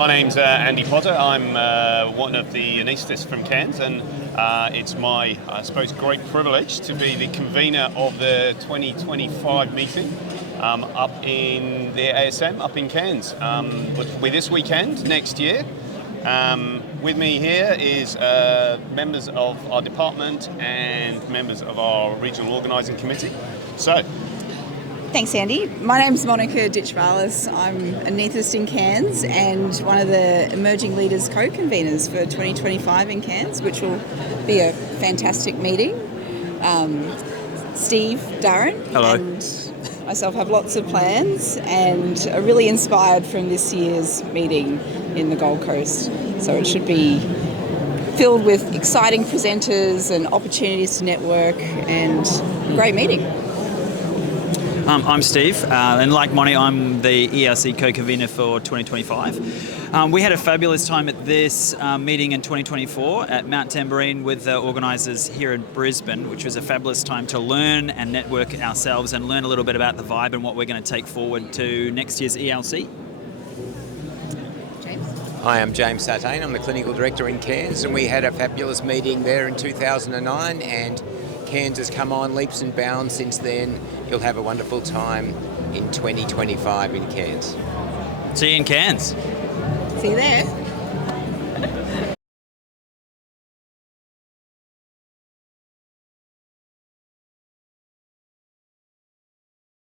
My name's Andy Potter. I'm one of the anaesthetists from Cairns, and it's my, I suppose, great privilege to be the convener of the 2025 meeting up in the ASM up in Cairns, which will be this weekend next year. With me here is members of our department and members of our regional organising committee. So. Thanks, Andy. My name's Monica Ditchvalis. I'm an anaesthetist in Cairns and one of the Emerging Leaders co-conveners for 2025 in Cairns, which will be a fantastic meeting. Steve, Darren, hello, and myself have lots of plans and are really inspired from this year's meeting in the Gold Coast. So it should be filled with exciting presenters and opportunities to network and a great meeting. I'm Steve, and like Monty, I'm the ERC co-convener for 2025. We had a fabulous time at this meeting in 2024 at Mount Tambourine with the organisers here in Brisbane, which was a fabulous time to learn and network ourselves and learn a little bit about the vibe and what we're going to take forward to next year's ELC. Hi, I'm James Sartain. I'm the clinical director in Cairns, and we had a fabulous meeting there in 2009, and Cairns has come on leaps and bounds since then. You'll have a wonderful time in 2025 in Cairns. See you in Cairns. See you there.